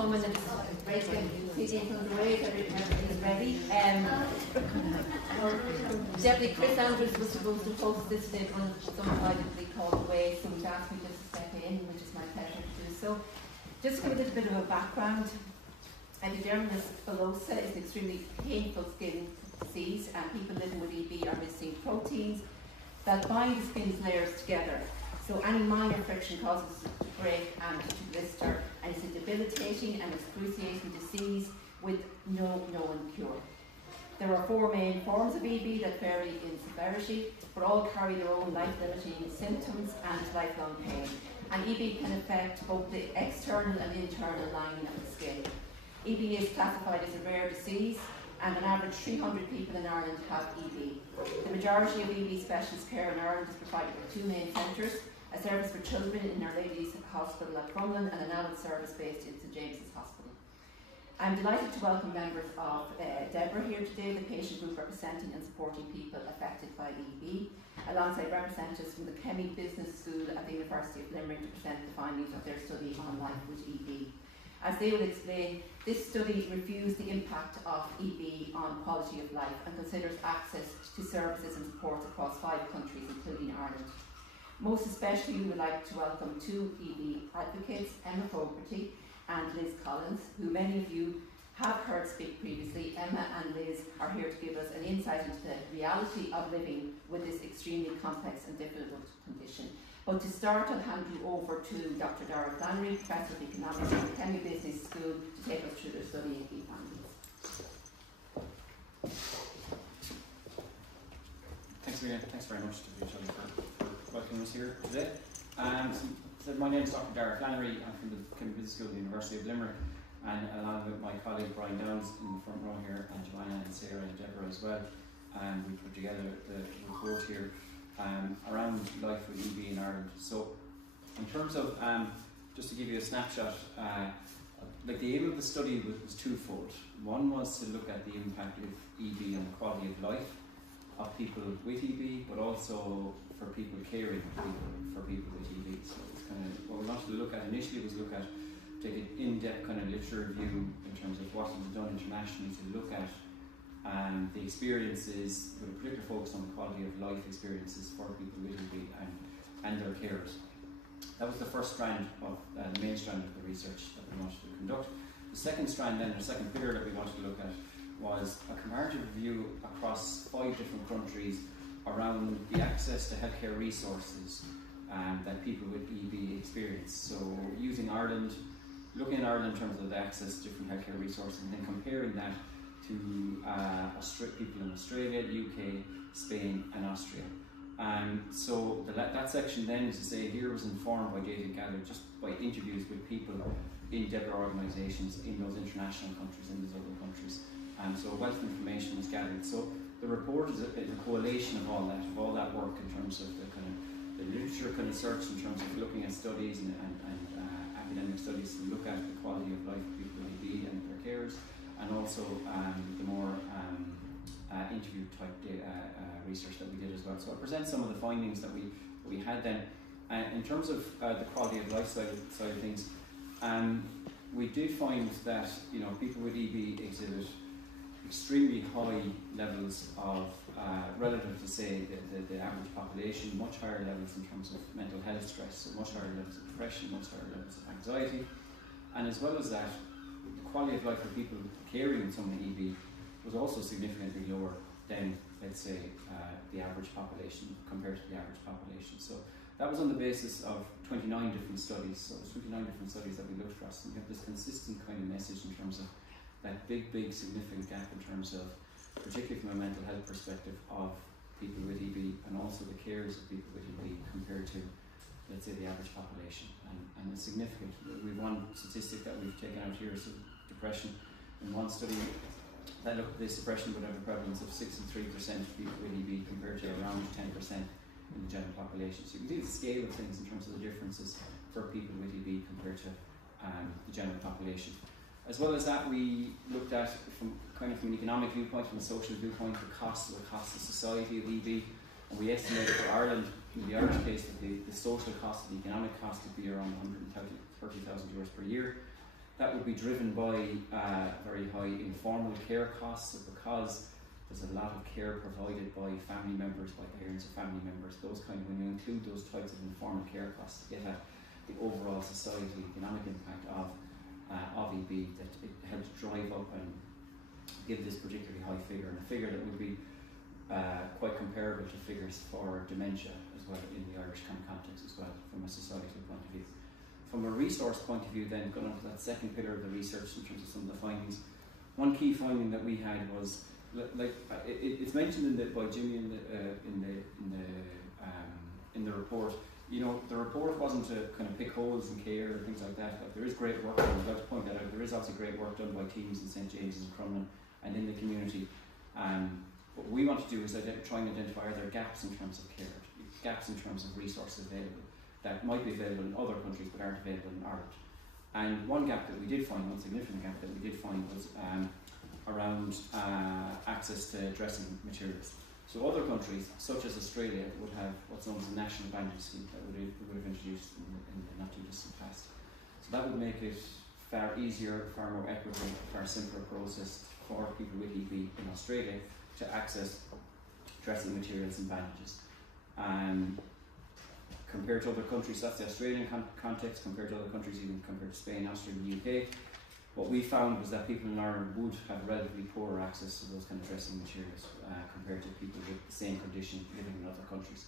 coming. It's great to get PDs underway, everything is ready. Deputy Chris Andrews was supposed to host this today, but undecidedly called away, so he's asked me just to step in, which is my pleasure to do so. Just to give a little bit of a background, epidermis bullosa is an extremely painful skin disease, and people living with EB are missing proteins that bind the skin's layers together. So any minor friction causes it to break and to blister, and it's a debilitating and excruciating disease with no known cure. There are 4 main forms of EB that vary in severity, but all carry their own life-limiting symptoms and lifelong pain. And EB can affect both the external and internal lining of the skin. EB is classified as a rare disease, and an average 300 people in Ireland have EB. The majority of EB specialist care in Ireland is provided by 2 main centres: a service for children in Our Lady's Hospital at Crumlin and an adult service based in St James's Hospital. I'm delighted to welcome members of Deborah here today, the patient group representing and supporting people affected by EB, alongside representatives from the Kemmy Business School at the University of Limerick to present the findings of their study on life with EB. As they will explain, this study reviews the impact of EB on quality of life and considers access to services and supports across 5 countries, including Ireland. Most especially, we would like to welcome 2 EB advocates, Emma Fogarty and Liz Collins, who many of you have heard speak previously. Emma and Liz are here to give us an insight into the reality of living with this extremely complex and difficult condition. But to start, I'll hand you over to Dr. Darragh Flannery, Professor of Economics at the Kemmy Business School, to take us through their study and key findings. Thanks, Rita. Thanks very much to Rita for welcoming us here today. So my name is Dr. Darragh Flannery. I'm from the Kemmy Business School at the University of Limerick, and along with my colleague Brian Downs in the front row here, and Joanna and Sarah and Deborah as well, we put together the report here around life with EB in Ireland. So in terms of, just to give you a snapshot, like the aim of the study was twofold. One was to look at the impact of EB on the quality of life of people with EB, but also for people caring for people with EB. So it's kind of what we wanted to look at initially was take an in-depth kind of literature review in terms of what has been done internationally to look at the experiences with a particular focus on the quality of life experiences for people with EB and their carers. That was the first strand of the main strand of the research that we wanted to conduct. The second strand then, or second pillar that we wanted to look at, was a comparative review across 5 different countries around the access to healthcare resources that people with EB experience. So using Ireland, looking at Ireland in terms of the access to different healthcare resources, and then comparing that to people in Australia, UK, Spain and Austria. So that section then, as I say, here was informed by data gathered just by interviews with people in Deborah organisations in those international countries, in those other countries. So a wealth of information was gathered. So the report is a collation of all that work in terms of the literature kind of search, in terms of looking at studies and academic studies to look at the quality of life of people with EB and their carers, and also the more interview type research that we did as well. So I'll present some of the findings that we had then. In terms of the quality of life side of things, we did find that people with EB exhibit extremely high levels of, relative to say the average population, much higher levels in terms of mental health stress, so much higher levels of depression, much higher levels of anxiety, and as well as that, the quality of life for people caring someone with EB was also significantly lower than, let's say, the average population compared to the average population. So that was on the basis of 29 different studies. So it was 29 different studies that we looked across, and we have this consistent kind of message in terms of that big significant gap in terms of, particularly from a mental health perspective, of people with EB and also the carers of people with EB compared to, let's say, the average population. And it's significant. We've one statistic that we've taken out here, so depression. In one study that looked at this, depression would have a prevalence of 63% of people with EB compared to around 10% in the general population. So you can see the scale of things in terms of the differences for people with EB compared to the general population. As well as that, we looked at from an economic viewpoint, from a social viewpoint, the cost to society of EB, and we estimated for Ireland, in the Irish case, that the social cost and the economic cost would be around €130,000 per year. That would be driven by very high informal care costs, because there's a lot of care provided by family members, by parents of family members. Those kind of, when you include those types of informal care costs, to get at the overall society economic impact of EB, that it helps drive up and give this particularly high figure, and a figure that would be quite comparable to figures for dementia as well in the Irish kind of context as well, from a societal point of view. From a resource point of view then, going on to that second pillar of the research in terms of some of the findings, one key finding that we had was, it's mentioned by Jimmy in the report. You know, the report wasn't to kind of pick holes in care or things like that. Like, there is great work done. I'd like to point that out. There is obviously great work done by teams in St James's and Crumlin and in the community. What we want to do is try and identify, are there gaps in terms of care, gaps in terms of resources available that might be available in other countries but aren't available in Ireland. And one gap that we did find, one significant gap that we did find, was around access to dressing materials. So other countries, such as Australia, would have what's known as a national bandage scheme that we would have introduced in the not too distant past. So that would make it far easier, far more equitable, far simpler process for people with EB in Australia to access dressing materials and bandages. Compared to other countries, that's the Australian context, compared to other countries, even compared to Spain, Austria and the UK, what we found was that people in Ireland would have relatively poorer access to those kind of dressing materials compared to people with the same condition living in other countries.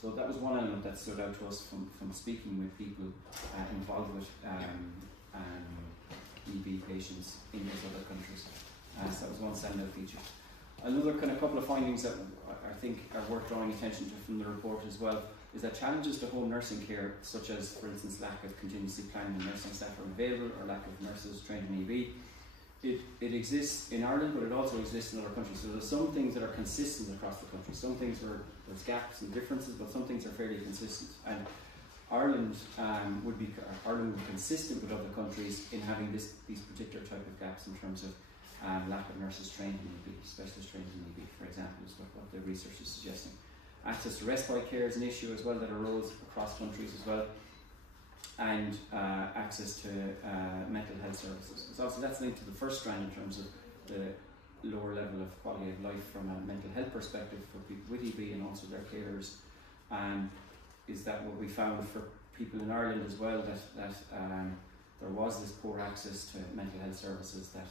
So that was one element that stood out to us from speaking with people involved with EB patients in those other countries. So that was one standout feature. Another kind of couple of findings that I think are worth drawing attention to from the report as well is that challenges to home nursing care, such as, for instance, lack of contingency planning and nursing staff are available, or lack of nurses trained in EB, it exists in Ireland, but it also exists in other countries. So there's some things that are consistent across the country. Some things where there's gaps and differences, but some things are fairly consistent. And Ireland would be consistent with other countries in having these particular type of gaps in terms of lack of nurses trained in EB, specialists trained in EB, for example, is what the research is suggesting. Access to respite care is an issue as well that arose across countries as well, and access to mental health services. So obviously that's linked to the first strand in terms of the lower level of quality of life from a mental health perspective for people with EB and also their carers. Is that what we found for people in Ireland as well, that there was this poor access to mental health services that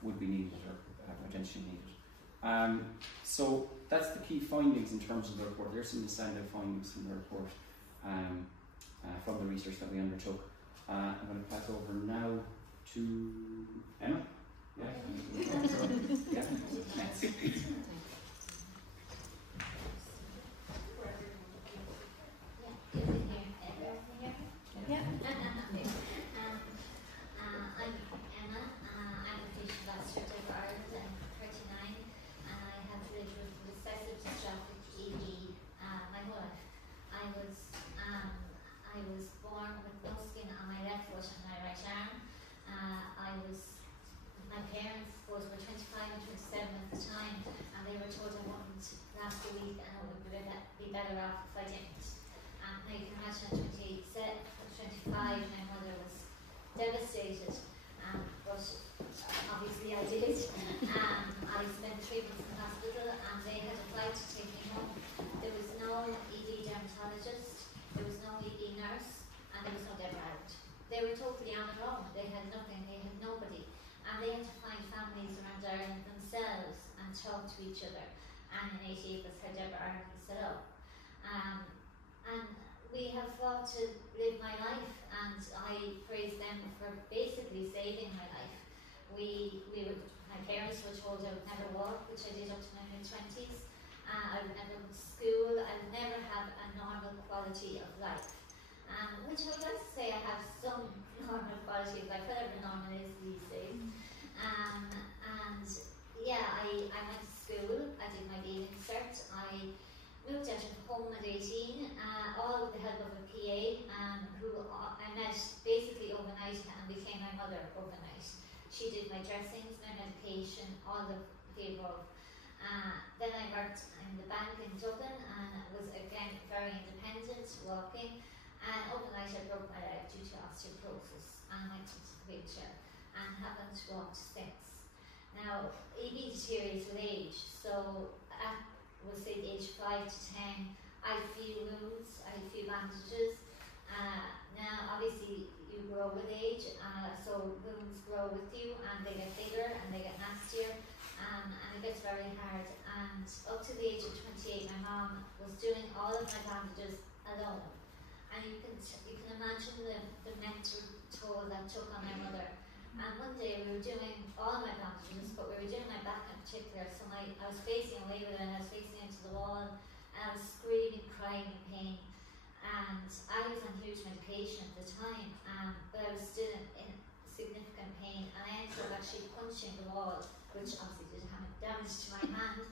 would be needed or potentially needed. So that's the key findings in terms of the report. There's some of the standout findings from the report from the research that we undertook. I'm going to pass over now to Emma. Yeah. Yeah. I'm Emma. I'm a patient administrator for Ireland. I'm 39, and I have lived with recessive dystrophic EB my whole life. I was born with no skin on my left foot and my right arm. My parents both were 25 and 27 at the time, and they were told I wouldn't last a week and I would be better off if I didn't. Now you can imagine at 25, my mother was devastated, but obviously I did. I spent 3 weeks in the hospital, and they had applied to take me home. There was no ED dermatologist, there was no ED nurse, and there was no Deborah. They were totally on their own. They had nothing, they had nobody. And they had to find families around Ireland themselves and talk to each other. And in 88 was how Deborah Ireland was set up. And we have fought to live my life, and I praise them for basically saving my life. My parents were told I would never walk, which I did up to my mid-20s. I would never go to school. I would never have a normal quality of life. Which I would like to say I have some normal quality of life, whatever normal is these days. I went to school, I did my leaving cert, I moved out of home at 18, all with the help of a PA who I met basically overnight and became my mother overnight. She did my dressings, my medication, all of the above. Then I worked in the bank in Dublin and was again very independent, walking. And overnight I broke my leg due to osteoporosis and went into the wheelchair and haven't walked since. Now, EB deteriorates with age, so at, we'll say the age 5 to 10, I had a few wounds, I had a few bandages. Now, obviously, you grow with age, so wounds grow with you and they get bigger and they get nastier, and it gets very hard. And up to the age of 28, my mum was doing all of my bandages alone. And you can imagine the mental toll that took on my mother. And one day we were doing all my bandages, but we were doing my back in particular, so I was facing away with it and I was facing into the wall and I was screaming, crying in pain. And I was on huge medication at the time, but I was still in significant pain, and I ended up actually punching the wall, which obviously did damage to my hand,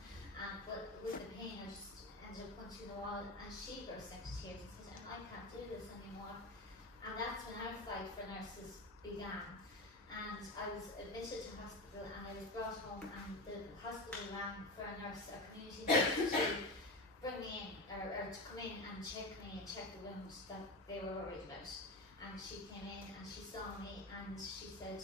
but with the pain I just ended up punching the wall, and she burst into tears and said, I can't do this anymore. And that's when our fight for nurses began. And I was admitted to hospital and I was brought home, and the hospital rang for a nurse, a community nurse, to bring me in, or to come in and check me and check the wounds that they were worried about. And she came in and she saw me and she said,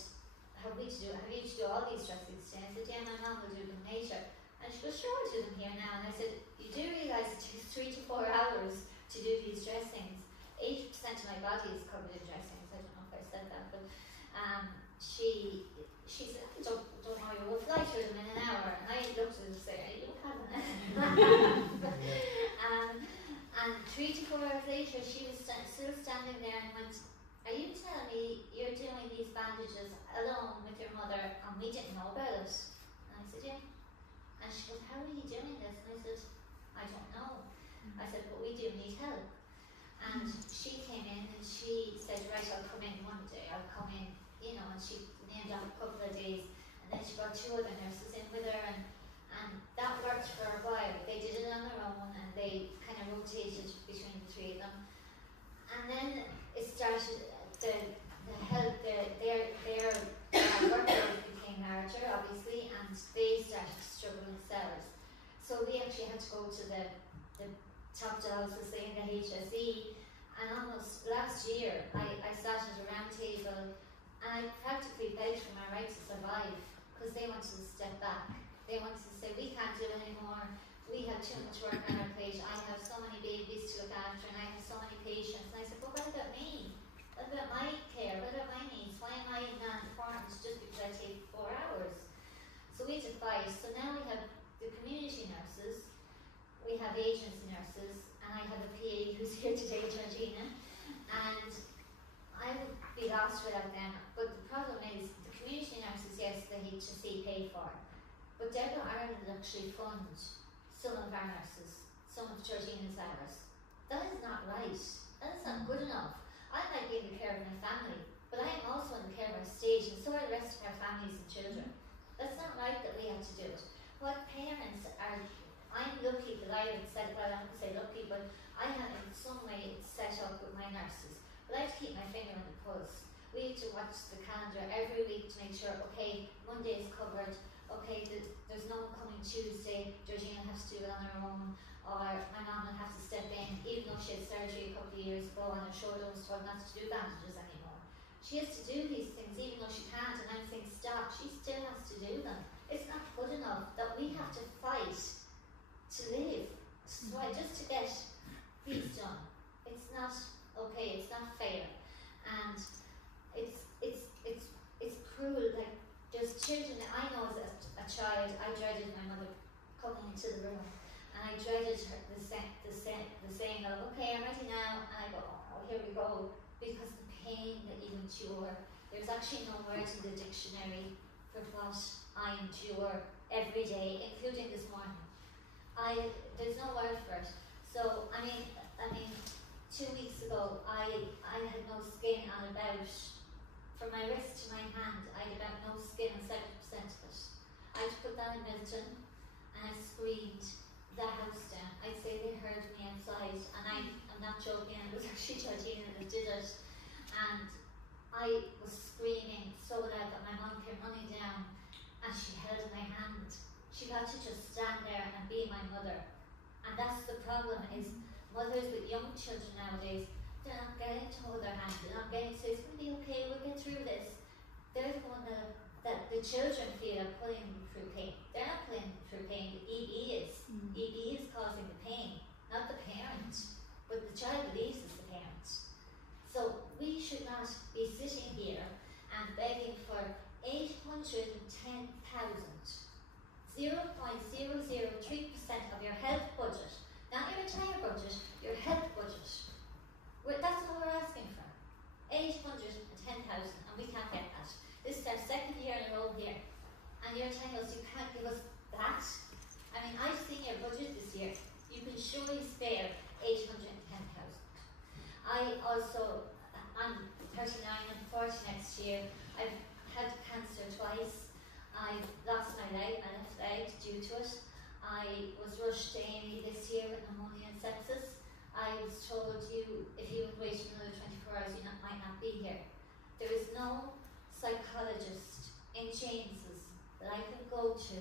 have you to do all these dressings today? I said, yeah, my mum will do them later. And she goes, sure, I'll do them here now. And I said, you do realise it takes 3 to 4 hours to do these dressings. 80% of my body is covered in dressings. I don't know if I said that, but she said, don't worry, we'll fly through them in an hour. And I looked at her and said, are you having it? And 3 to 4 hours later, she was still standing there and went, are you telling me you're doing these bandages alone with your mother and we didn't know about it? And I said, yeah. And she goes, how are you doing this? And I said, I don't know. I said, but we do need help. And she came in and she said, right, I'll come in one day, I'll come in, and she named off a couple of days, and then she brought 2 other nurses in with her, and that worked for a while. They did it on their own and they kind of rotated between the 3 of them. And then it started, their workload became larger, obviously, and they started to struggle themselves. So we actually had to go to the top dogs, we'll say, in the HSE, and almost last year I sat at a round table and I practically begged for my right to survive, because they wanted to step back. They wanted to say, we can't do it anymore, we have too much work on our plate, I have so many babies to look after and I have so many patients. And I said, but what about me? What about my care? What about my needs? Why am I not informed just because I take 4 hours? So we had to fight. So now we have the community nurses, we have agency nurses, and I have a PA who's here today, Georgina, and I would be lost without them. But the problem is, the community nurses, yes, the HSE pay for, but Deborah Ireland actually fund some of our nurses, some of Georgina's hours. That is not right. That is not good enough. I might be in the care of my family, but I am also in the care of our state, and so are the rest of our families and children. That's not right that we have to do it. What parents are, I'm lucky that I have set, well, I wouldn't say lucky, but I have in some way set up with my nurses. But I have to keep my finger on the pulse. We have to watch the calendar every week to make sure, okay, Monday is covered, okay, there's no one coming Tuesday, Georgina has to do it on her own, or my mum will have to step in, even though she had surgery a couple of years ago and her shoulder was told not to do bandages anymore. She has to do these things even though she can't, and I'm saying stop, she still has to do them. It's not good enough that we have to fight to live, just to get these done. It's not okay, it's not fair, and it's cruel. Like, there's children, I know as a child, I dreaded my mother coming into the room, and I dreaded the saying of, okay, I'm ready now, and I go, oh, here we go, because the pain that you endure, there's actually no word in the dictionary for what I endure every day, including this morning. There's no word for it. So, I mean, 2 weeks ago, I had no skin on about, from my wrist to my hand, I had about no skin on 70% of it. I had to put that in Milton, and I screamed the house down. I'd say they heard me outside, and I'm not joking, it was actually Georgina that did it. And I was screaming so loud that my mum came running down, and she held my hand. She got to just stand there and be my mother. And that's the problem, is mothers with young children nowadays, they're not getting to hold their hand, they're not getting to say, it's going to be okay, we'll get through this. They're the one that the children feel are putting them through pain. They're not putting them through pain, the EB is. EB is causing the pain, not the parent, but the child believes it's the parent. So we should not be sitting here and begging for 810,000, 0.003% of your health budget, not your entire budget, your health budget. That's all we're asking for. 810,000, and we can't get that. This is our second year in a row here, and you're telling us you can't give us that? I mean, I've seen your budget this year. You can surely spare 810,000. I also, I'm 39 and 40 next year. I've had cancer twice. I lost my leg, my left leg, due to it. I was rushed to A&E this year with pneumonia and sepsis. I was told if you would wait another 24 hours, you might not be here. There is no psychologist in James's that I can go to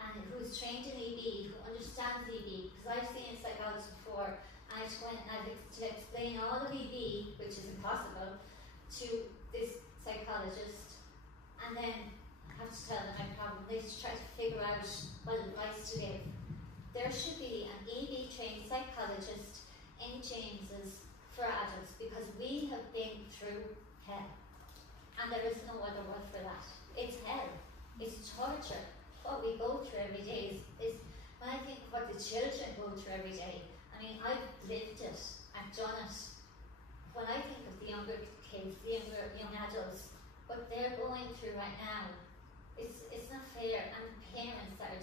and who's trained in EB, who understands EB, because I've seen psychologists before, and I just went and I had to explain all of EB, which is impossible, to this psychologist, and then I have to tell them my problem. They just try to figure out what advice to give. There should be an EB trained psychologist in James's for adults, because we have been through hell, and there is no other word for that. It's hell. It's torture. What we go through every day is when I think what the children go through every day. I mean, I've lived it, I've done it. When I think of the younger kids, the younger young adults, what they're going through right now, it's not fair. And the parents that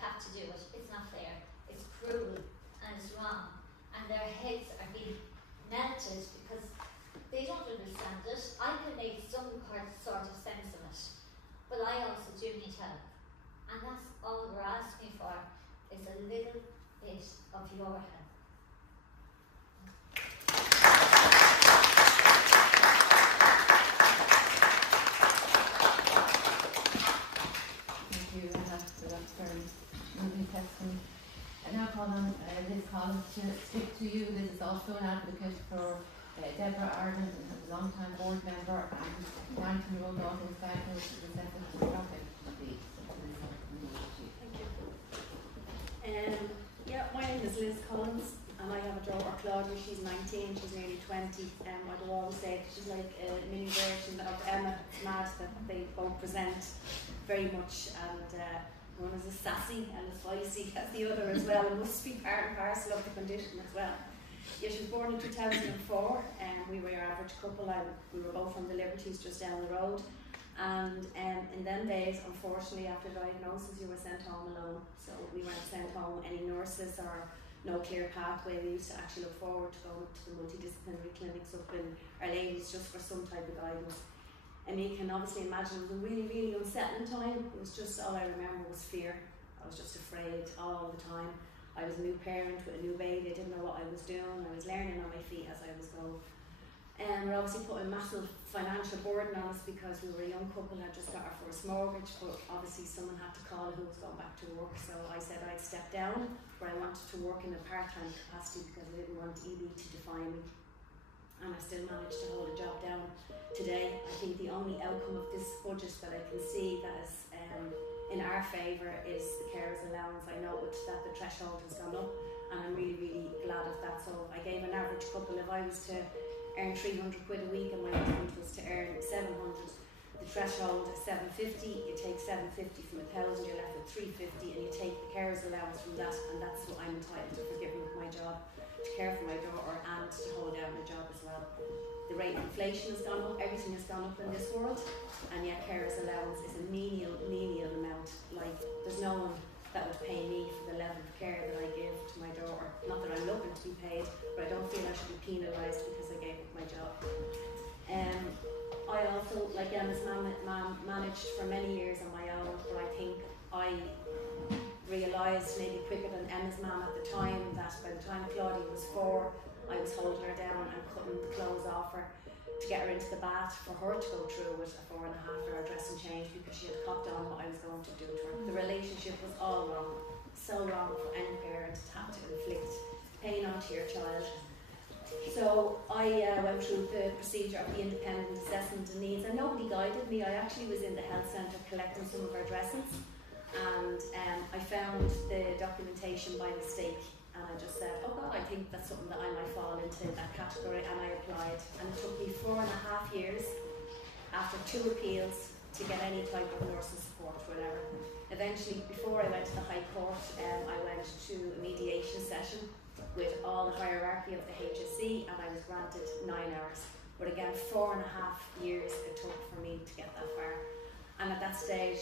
have to do it, it's not fair. It's cruel and it's wrong. And their heads are being melted because they don't understand it. I can make some sort of sense of it, but I also do need help. And that's all we're asking for, is a little bit of your help. Thank you, Anna, for that very moving testimony. I now call on Liz Collins to speak to you. Liz is also an advocate for Deborah Ireland and has a long-time board member and 19-year-old daughter who's diagnosed with encephalopathic disease. Thank you. My name is Liz Collins, and I have a daughter, Claudia. She's 19, she's nearly 20. I'd always say she's like a mini version of Emma. It's mad that they both present very much, and one is as sassy and as spicy as the other as well. It must be part and parcel of the condition as well. Yeah, she was born in 2004, and we were your average couple. We were both from the Liberties just down the road. And in them days, unfortunately, after diagnosis, you were sent home alone. So we weren't sent home any nurses or no clear pathway. We used to actually look forward to going to the multidisciplinary clinics up in Our Ladies just for some type of guidance. And you can obviously imagine it was a really, really unsettling time. It was just, all I remember was fear. I was just afraid all the time. I was a new parent with a new baby. I didn't know what I was doing. I was learning on my feet as I was going. And we're obviously putting a massive financial burden on us because we were a young couple, had just got our first mortgage, but obviously someone had to call who was going back to work. So I said I'd step down, where I wanted to work in a part-time capacity because I didn't want EB to define me. And I still managed to hold a job down today. I think the only outcome of this budget that I can see that is in our favour is the carers allowance. I know that the threshold has gone up, and I'm really, really glad of that. So I gave an average couple, if I was to earn 300 quid a week and my husband was to earn 700, the threshold is 750. You take 750 from 1,000, you're left with 350, and you take the carers allowance from that, and that's what I'm entitled to for giving up my job, to care for my daughter and to hold down my job as well. The rate of inflation has gone up, everything has gone up in this world, and yet carers allowance is a menial amount. Like, there's no one that would pay me for the level of care that I give to my daughter. Not that I'm looking to be paid, but I don't feel I should be penalised because I gave up my job. I also, like Emma's mum, managed for many years on my own, but I think I realised maybe quicker than Emma's mum at the time that by the time Claudia was 4, I was holding her down and cutting the clothes off her to get her into the bath for her to go through with a 4.5-hour dress and change because she had copped on what I was going to do to her. The relationship was all wrong, so wrong for any parent to have to inflict pain onto your child. So I went through the procedure of the independent assessment of needs, and nobody guided me. I actually was in the health centre collecting some of our dressings, and I found the documentation by mistake, and I just said, oh God, I think that's something that I might fall into that category, and I applied. And it took me 4.5 years after 2 appeals to get any type of nursing support, whatever. Eventually, before I went to the High Court, I went to a mediation session with all the hierarchy of the HSE, and I was granted 9 hours. But again, 4.5 years it took for me to get that far. And at that stage,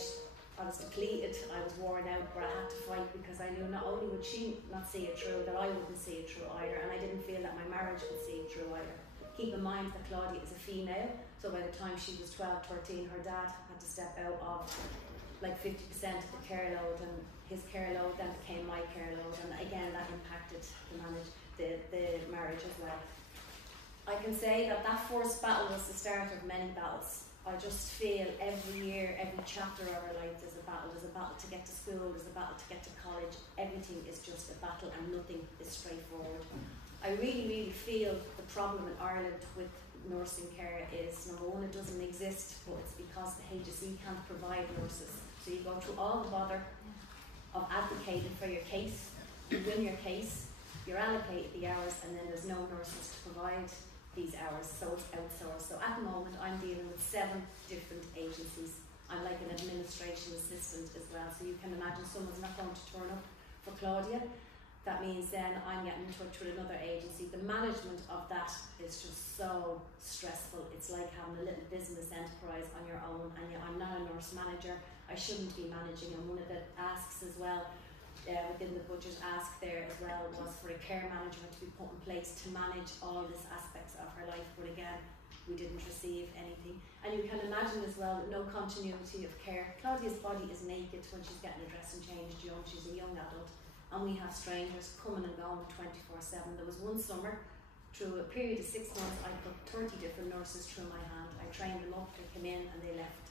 I was depleted, I was worn out, but I had to fight because I knew not only would she not see it through, that I wouldn't see it through either, and I didn't feel that my marriage would see it through either. Keep in mind that Claudia is a female, so by the time she was 12, 13, her dad had to step out of like 50% of the care load, and his care load then became my care load, and again that impacted the marriage as well. I can say that that first battle was the start of many battles. I just feel every year, every chapter of our life there's a battle. There's a battle to get to school, there's a battle to get to college. Everything is just a battle and nothing is straightforward. I really, really feel the problem in Ireland with nursing care is, number one, it doesn't exist, but it's because the HSE can't provide nurses. So you go through all the bother of advocating for your case, you win your case, you're allocated the hours, and then there's no nurses to provide these hours, so it's outsourced. So at the moment I'm dealing with 7 different agencies. I'm like an administration assistant as well, so you can imagine someone's not going to turn up for Claudia. That means then I'm getting in touch with another agency. The management of that is just so stressful. It's like having a little business enterprise on your own, and yet I'm not a nurse manager. I shouldn't be managing, and one of the asks as well within the budget ask there as well was for a care manager to be put in place to manage all these aspects of her life, but again we didn't receive anything. And you can imagine as well that no continuity of care. Claudia's body is naked when she's getting a dressing changed young. She's a young adult, and we have strangers coming and going 24/7. There was one summer, through a period of 6 months, I put 30 different nurses through my hand. I trained them up, they came in and they left.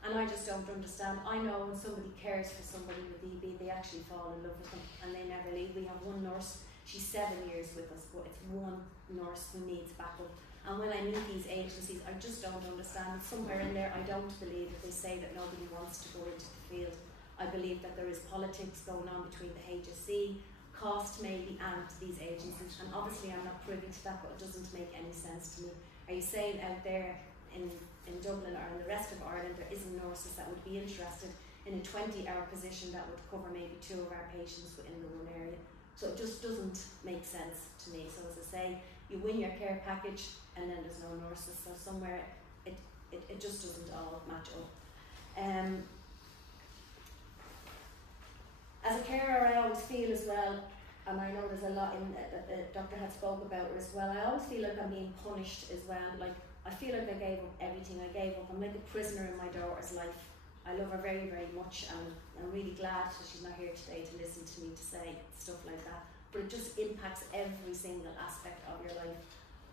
And I just don't understand. I know when somebody cares for somebody with EB, they actually fall in love with them and they never leave. We have one nurse, she's 7 years with us, but it's one nurse who needs backup. And when I meet these agencies, I just don't understand. Somewhere in there, I don't believe that they say that nobody wants to go into the field. I believe that there is politics going on between the HSE, cost maybe, and these agencies. And obviously I'm not privy to that, but it doesn't make any sense to me. Are you saying out there in Dublin or in the rest of Ireland there isn't nurses that would be interested in a 20-hour position that would cover maybe 2 of our patients within the one area? So it just doesn't make sense to me. So as I say, you win your care package and then there's no nurses, so somewhere it just doesn't all match up. As a carer, I always feel as well, and I know there's a lot in that the doctor had spoke about it as well, I always feel like I'm being punished as well. Like I feel like I gave up everything. I gave up. I'm like a prisoner in my daughter's life. I love her very, very much, and I'm really glad that she's not here today to listen to me to say stuff like that. But it just impacts every single aspect of your life.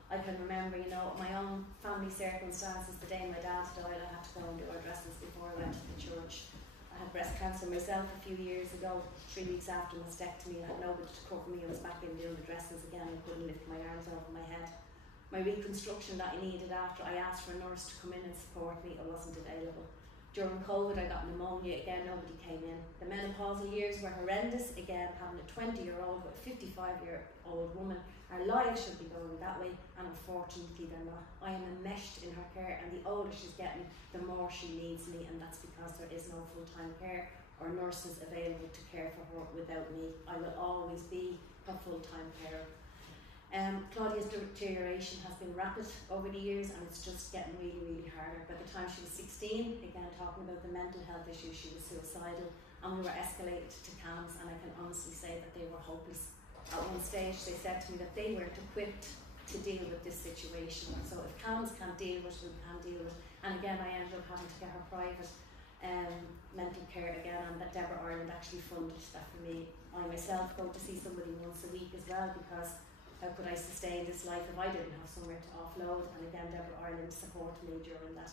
I can remember, you know, my own family circumstances. The day my dad died, I had to go and do our dresses before I went to the church. I had breast cancer myself a few years ago. 3 weeks after mastectomy, I had nobody to cover me. I was back in doing the dresses again. I couldn't lift my arms over my head. My reconstruction that I needed after I asked for a nurse to come in and support me, it wasn't available. During COVID I got pneumonia, again nobody came in. The menopausal years were horrendous, again having a 20-year-old with a 55-year-old woman. Our lives should be going that way, and unfortunately they're not. I am enmeshed in her care, and the older she's getting, the more she needs me, and that's because there is no full-time care or nurses available to care for her without me. I will always be a full-time carer. Claudia's deterioration has been rapid over the years, and it's just getting really, really harder. By the time she was 16, again talking about the mental health issues, she was suicidal, and we were escalated to CAMHS, and I can honestly say that they were hopeless. At one stage they said to me that they weren't equipped to deal with this situation, so if CAMHS can't deal with it, we can't deal with it. And again I ended up having to get her private mental care again, and that Deborah Ireland actually funded that for me. I myself go to see somebody once a week as well, because how could I sustain this life if I didn't have somewhere to offload? And again, Deborah Ireland supported me during that.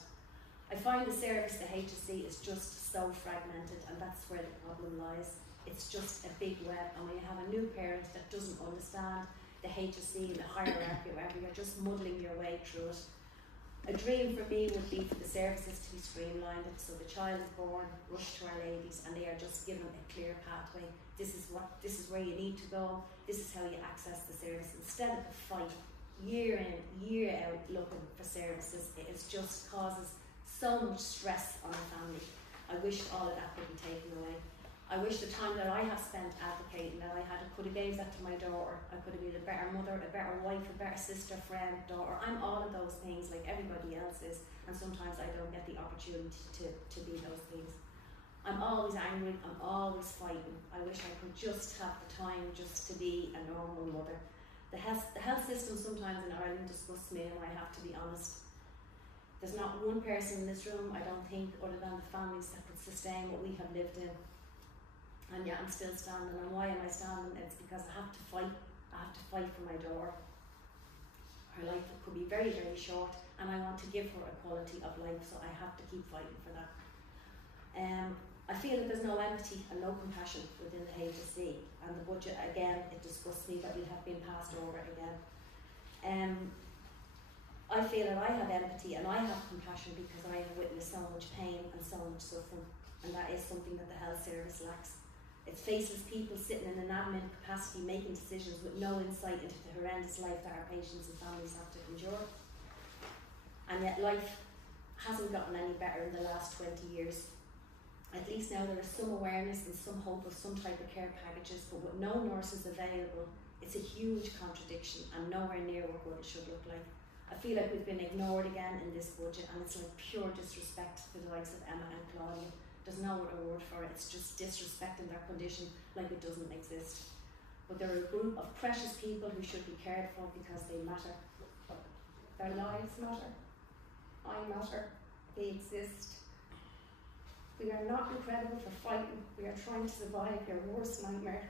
I find the service, the HSE, is just so fragmented, and that's where the problem lies. It's just a big web, and when you have a new parent that doesn't understand, the HSC and the hierarchy or whatever, you're just muddling your way through it. A dream for me would be for the services to be streamlined, so the child is born, rushed to Our Ladies, and they are just given a clear pathway. This is where you need to go, this is how you access the service, instead of the fight year in, year out looking for services. It just causes so much stress on the family. I wish all of that could be taken away. I wish the time that I have spent advocating that I could have gave that to my daughter. I could have been a better mother, a better wife, a better sister, friend, daughter. I'm all of those things like everybody else is, and sometimes I don't get the opportunity to be those things. I'm always angry, I'm always fighting. I wish I could just have the time just to be a normal mother. The health system sometimes in Ireland disgusts me, and I have to be honest. There's not one person in this room, I don't think, other than the families that could sustain what we have lived in. And yet I'm still standing, and why am I standing? It's because I have to fight for my daughter. Her life could be very, very short, and I want to give her a quality of life, so I have to keep fighting for that. I feel that there's no empathy and no compassion within the HSC, and the budget, again, it disgusts me that we have been passed over again. I feel that I have empathy and I have compassion because I have witnessed so much pain and so much suffering, and that is something that the health service lacks. It faces people sitting in an admin capacity making decisions with no insight into the horrendous life that our patients and families have to endure. And yet life hasn't gotten any better in the last 20 years. At least now there is some awareness and some hope of some type of care packages, but with no nurses available, it's a huge contradiction and nowhere near what it should look like. I feel like we've been ignored again in this budget, and it's like pure disrespect for the likes of Emma and Claudia. There's no other word for it, it's just disrespecting their condition like it doesn't exist. But they're a group of precious people who should be cared for because they matter. Their lives matter. I matter. They exist. We are not incredible for fighting, we are trying to survive your worst nightmare.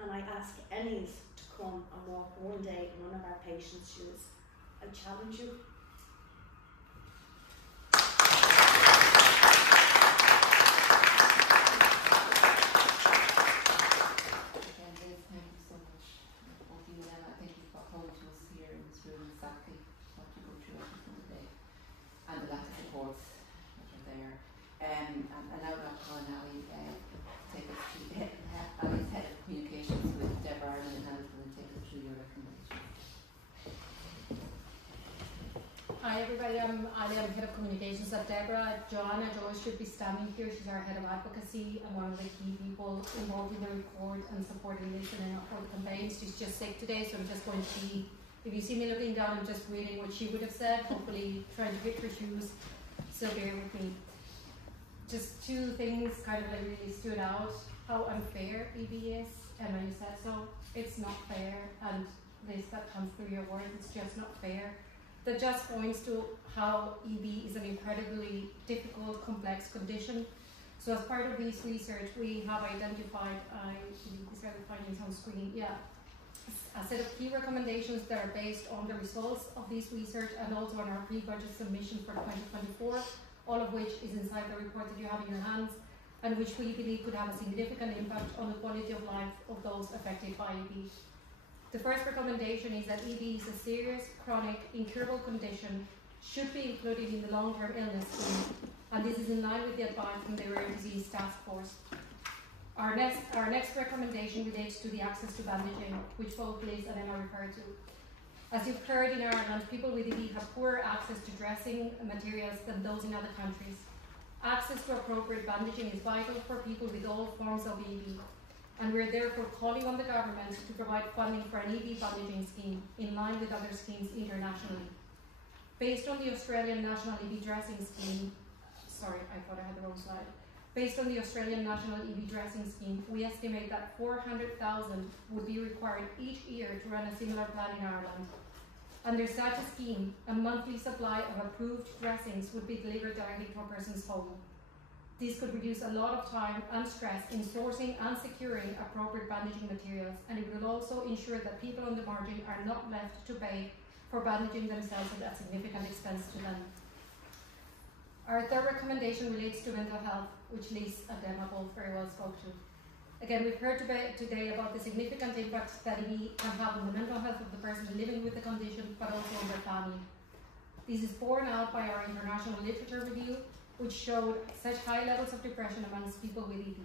And I ask any to come and walk one day in one of our patients' shoes. I challenge you. Hi everybody, I'm Ali, I'm Head of Communications at Deborah. Joanna Joyce should be standing here, she's our Head of Advocacy and one of the key people involved in the report and supporting this and for the campaigns. She's just sick today, so I'm just going to be, if you see me looking down, I'm just reading what she would have said, hopefully trying to fit her shoes, so bear with me. Just two things kind of like really stood out. How unfair EB is, Emma, you said so. It's not fair, and this that comes through your words, it's just not fair. That just points to how EB is an incredibly difficult, complex condition. So as part of this research, we have identified, I believe these are the findings on screen, a set of key recommendations that are based on the results of this research and also on our pre-budget submission for 2024, all of which is inside the report that you have in your hands, and which we believe could have a significant impact on the quality of life of those affected by EB. The first recommendation is that EB is a serious, chronic, incurable condition, should be included in the long-term illness scheme, and this is in line with the advice from the Rare Disease Task Force. Our next recommendation relates to the access to bandaging, which both Liz and Emma referred to. As you've heard, in Ireland, people with EB have poorer access to dressing materials than those in other countries. Access to appropriate bandaging is vital for people with all forms of EB. And we're therefore calling on the government to provide funding for an EB bandaging scheme in line with other schemes internationally. Based on the Australian National EB Dressing Scheme, sorry, I thought I had the wrong slide. Based on the Australian National EB Dressing Scheme, we estimate that 400,000 would be required each year to run a similar plan in Ireland. Under such a scheme, a monthly supply of approved dressings would be delivered directly to a person's home. This could reduce a lot of time and stress in sourcing and securing appropriate bandaging materials, and it will also ensure that people on the margin are not left to pay for bandaging themselves at a significant expense to them. Our third recommendation relates to mental health, which Liz and Emma both very well spoke to. Again, we've heard today about the significant impact that EB can have on the mental health of the person living with the condition, but also on their family. This is borne out by our international literature review, which showed such high levels of depression amongst people with EB.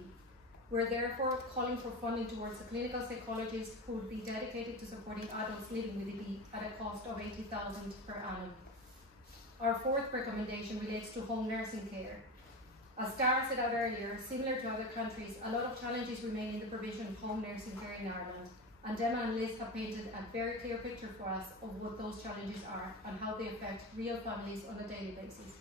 We're therefore calling for funding towards a clinical psychologist who would be dedicated to supporting adults living with EB at a cost of $80,000 per annum. Our fourth recommendation relates to home nursing care. As Dara set out earlier, similar to other countries, a lot of challenges remain in the provision of home nursing care in Ireland, and Emma and Liz have painted a very clear picture for us of what those challenges are and how they affect real families on a daily basis.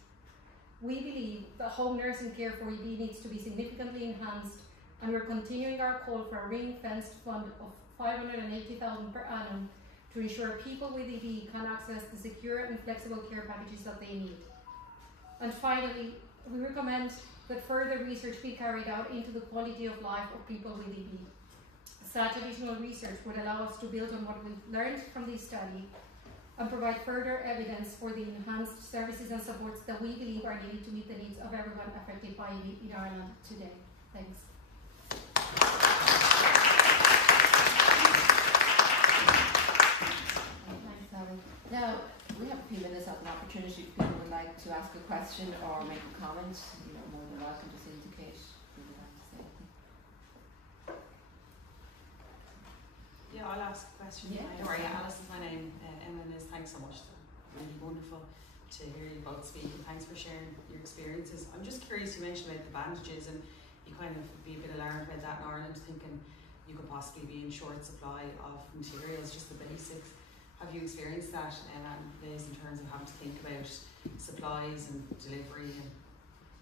We believe that home nursing care for EB needs to be significantly enhanced, and we're continuing our call for a ring-fenced fund of $580,000 per annum to ensure people with EB can access the secure and flexible care packages that they need. And finally, we recommend that further research be carried out into the quality of life of people with EB. Such additional research would allow us to build on what we've learned from this study and provide further evidence for the enhanced services and supports that we believe are needed to meet the needs of everyone affected by EB in Ireland today. Thanks. Thanks, Sally. Now, we have a few minutes of an opportunity if people would like to ask a question or make a comment. You're more than welcome to indicate what you would like to say. Yeah, I'll ask a question. Yeah. How are you, Alice? Is my name. Emma and Liz, thanks so much. It's really wonderful to hear you both speak, and thanks for sharing your experiences. I'm just curious, you mentioned about the bandages, and you kind of be a bit alarmed about that in Ireland, thinking you could possibly be in short supply of materials, just the basics. Have you experienced that, Emma and Liz, in terms of having to think about supplies and delivery, and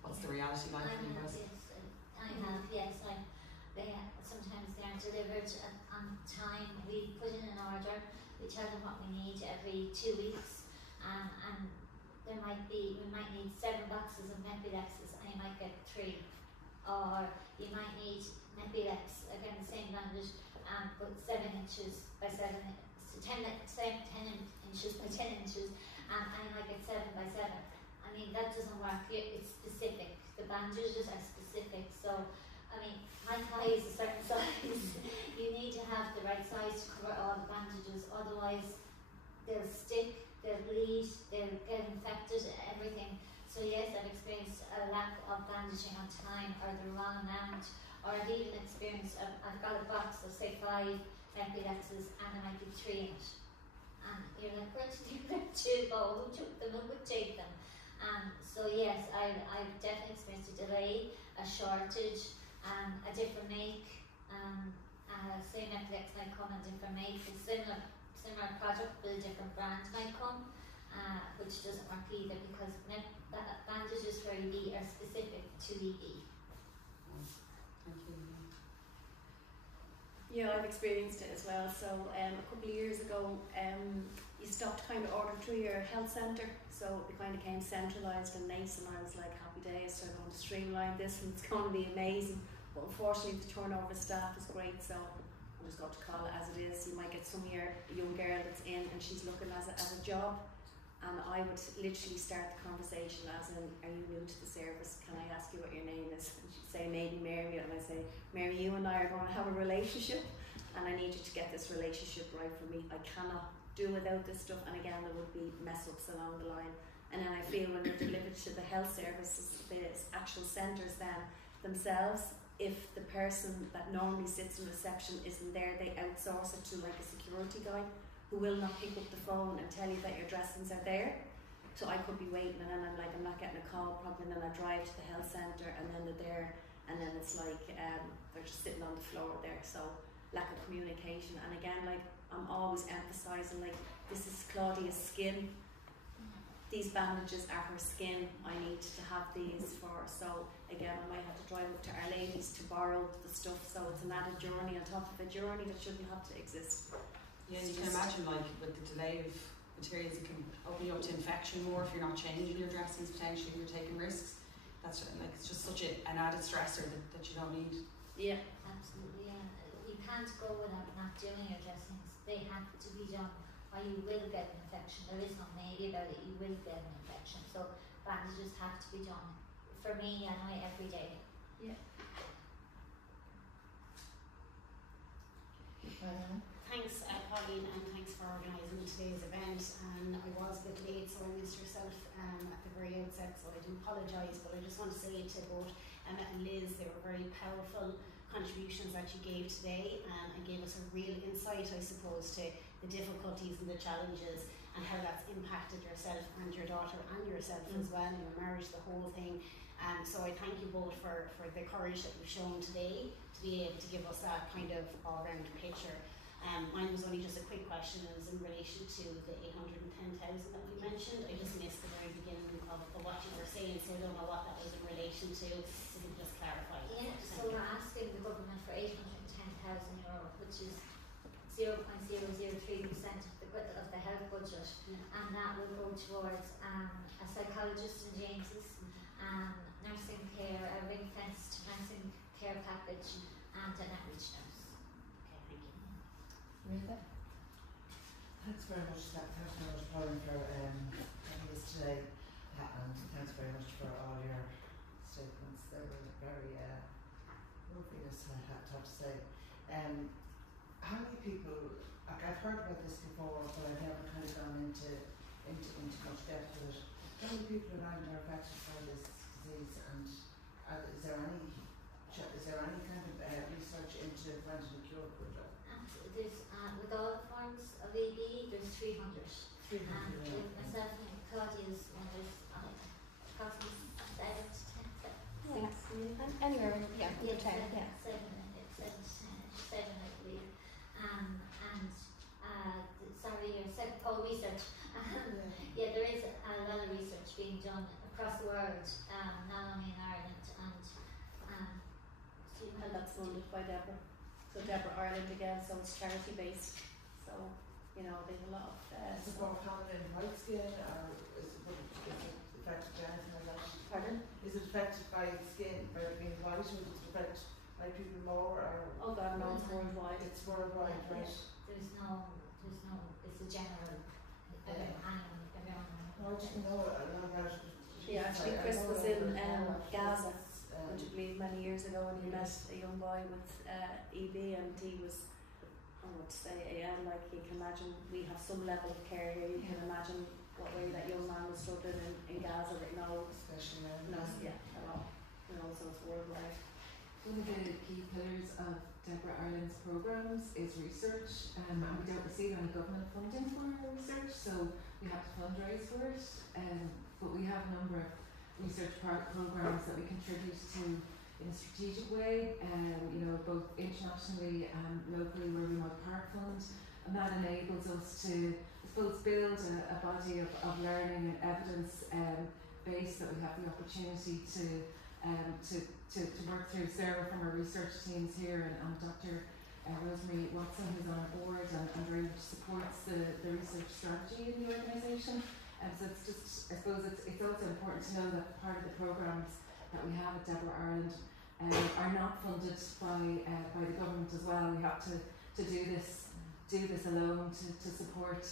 what's the reality like for you guys? I have, yes. Sometimes they aren't delivered on time. We put in an order, we tell them what we need every 2 weeks, and we might need 7 boxes of Nepilexes, and you might get 3. Or you might need Nepilex, again the same bandage, but 7 inches by 7 inches. 10 inches by 10 inches, and I might get 7 by 7. I mean, that doesn't work. It's specific. The bandages are specific. So, I mean, my thigh is a certain size. You need to have the right size to cover all the bandages, otherwise they'll stick, they'll bleed, they'll get infected, everything. So yes, I've experienced a lack of bandaging on time, or the wrong amount, or I've even experienced, I've got a box of say 5 Nepilexes, and there might be 3 in it. And you're like, where did the other 2 go? Who took them? Who would take them? So yes, I've definitely experienced a delay, a shortage, a different make. Same Nepilex might come in different make. A similar product but a different brand might come, which doesn't work either, because bandages for EB are specific to EB. Thank you. Yeah, I've experienced it as well. So a couple of years ago, you stopped kind of ordering through your health centre, so it kind of came centralised and nice, and I was like, happy days, so I'm going to streamline this and it's going to be amazing. But unfortunately the turnover of staff is great, so I'm just going to call it as it is. You might get some young girl that's in and she's looking as a job, and I would literally start the conversation as in, are you new to the service? Can I ask you what your name is? And she'd say, maybe Mary, and I say, Mary, you and I are going to have a relationship, and I need you to get this relationship right for me. I cannot do without this stuff, and again there would be mess ups along the line. And then I feel when they're delivered to the health services, the actual centres then themselves, if the person that normally sits in reception isn't there, they outsource it to like a security guy who will not pick up the phone and tell you that your dressings are there. So I could be waiting, and then I'm like, I'm not getting a call probably, and then I drive to the health centre, and then they're there, and then it's like they're just sitting on the floor there. So lack of communication. And again, like, I'm always emphasising, like, this is Claudia's skin, these bandages are her skin, I need to have these for her. So again, I might have to drive up to Our Lady's to borrow the stuff, so it's an added journey on top of a journey that shouldn't have to exist. Yeah, you can imagine, like, with the delay of materials, it can open you up to infection more if you're not changing your dressings, potentially, if you're taking risks. That's like, it's just such an added stressor that you don't need. Yeah, absolutely. Yeah, you can't go without not doing your dressings. They have to be done, or you will get an infection. There is no maybe about it. You will get an infection. So bandages have to be done. For me, anyway, every day. Yeah. Thanks, Pauline, and thanks for organising today's event. And I was a bit late, so I missed yourself at the very outset, so I do apologise. But I just want to say to both Emma and Liz, they were very powerful contributions that you gave today, and gave us a real insight, I suppose, to the difficulties and the challenges and how that's impacted yourself and your daughter and yourself as well, in your marriage, the whole thing. So I thank you both for the courage that you've shown today to be able to give us that kind of all-round picture. Mine was only just a quick question. It was in relation to the 810,000 that you mentioned. I just missed the very beginning of what you were saying, so I don't know what that was in relation to. So you can just clarify. Yeah, so we're asking the government for €810,000, which is 0.003% of the health budget, and that will go towards a psychologist in James's, nursing care, a ring-fenced nursing care package, and an outreach nurse. Rita? Thanks very much, Pauline, for having us today, and thanks very much for all your statements. They were very moving, as I have to say. How many people, like I've heard about this before, but I've never kind of gone into much depth with it. How many people around are affected by this disease, and is there any kind of research into finding a cure for it? There's, with all the forms of EB, there's 300. And with myself and Claudia's one, there's approximately 7 to 10. Anywhere, yeah, Yeah, 10, yeah. 7 I believe. Sorry, your second, research. Yeah, there is a lot of research being done across the world, not only in Ireland, And that's funded by Deborah. So Deborah Ireland again, so it's charity based. So, you know, they have a lot of Is it more common in white skin, or is it affected by anything like that? Pardon? Is it affected by skin, by being white, or does it affect white people more, or? Oh God, no, it's worldwide. It's worldwide, right? there's no, it's a general, everyone. I didn't know about it. Yeah, actually Chris was in Gaza, would you believe, many years ago, and he met a young boy with EB, and he was, I would say, like you can imagine, we have some level of care here. You can imagine what way that young man was struggling in Gaza with no, Especially no, yeah, at all. You know, so it's worldwide. One of the key pillars of Deborah Ireland's programmes is research, and we don't receive any government funding for our research, so we have to fundraise for it. But we have a number of research programmes that we contribute to in a strategic way, you know, both internationally and locally, where we might part fund, and that enables us to, I suppose, build a body of learning and evidence base that we have the opportunity to work through. Sarah from our research teams here, and Dr. Rosemary Watson, who's on our board and very much supports the research strategy in the organisation. So it's just, I suppose it's also important to know that part of the programmes that we have at Deborah Ireland are not funded by the government as well. We have to do this alone to support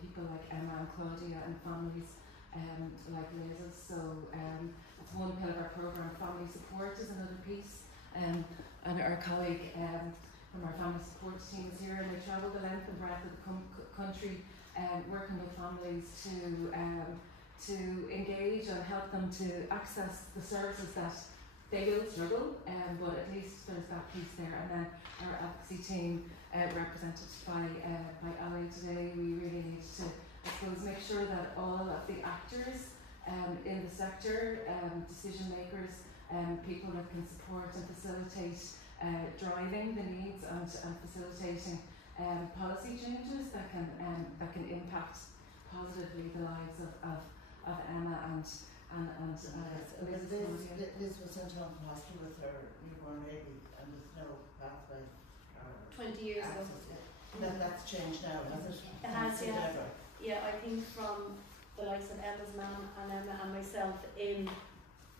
people like Emma and Claudia and families like Liz's. So it's one pillar of our programme. Family support is another piece, and our colleague from our family support team is here, and they travel the length and breadth of the country, working with families to engage and help them to access the services that they will struggle, but at least there's that piece there. And then our advocacy team, represented by Ali today, we really need to, I suppose, make sure that all of the actors in the sector, decision makers, people that can support and facilitate driving the needs and facilitating policy changes that can impact positively the lives of Emma and Liz was sent home from hospital with her newborn baby and with no pathway. 20 years ago. That's changed now, has it? It has, yeah. Yeah, I think from the likes of Emma's mum and Emma and myself in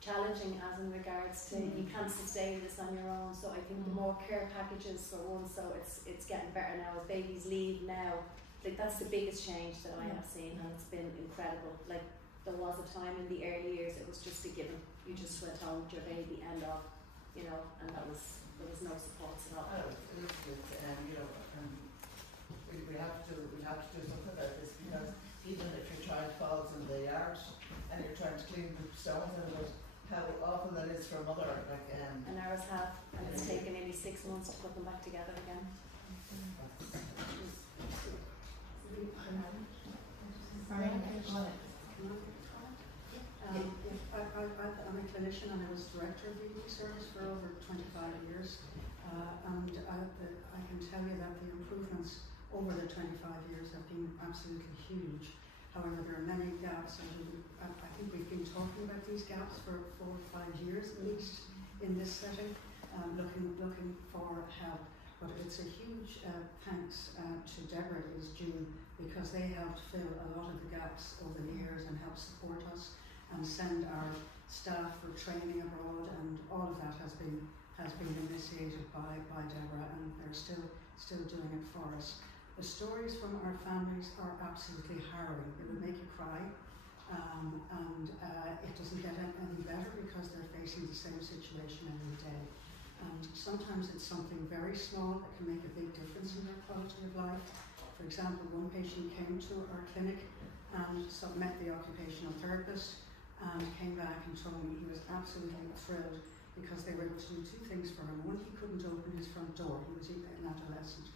challenging as in regards to you can't sustain this on your own. So I think the more care packages for one, so it's getting better now as babies leave now. Like that's the biggest change that I have seen, and it's been incredible. Like there was a time in the early years it was just a given. You just went home with your baby, end of, you know, and that was there was no supports at all. You know, we have to do something about this, because even if your child falls in the yard and you're trying to clean the stones out of it, how awful that is for a mother. And ours have, and it's taken nearly 6 months to put them back together again. I'm a clinician and I was director of the EB service for over 25 years, and I can tell you that the improvements over the 25 years have been absolutely huge. However, there are many gaps, and I think we've been talking about these gaps for 4 or 5 years at least in this setting, looking for help. But it's a huge thanks to Deborah is due, because they helped fill a lot of the gaps over the years and help support us and send our staff for training abroad, and all of that has been initiated by Deborah, and they're still doing it for us. The stories from our families are absolutely harrowing. It would make you cry, and it doesn't get any better because they're facing the same situation every day. And sometimes it's something very small that can make a big difference in their quality of life. For example, one patient came to our clinic and met the occupational therapist and came back and told me he was absolutely thrilled because they were able to do 2 things for him. One, he couldn't open his front door. He was an adolescent.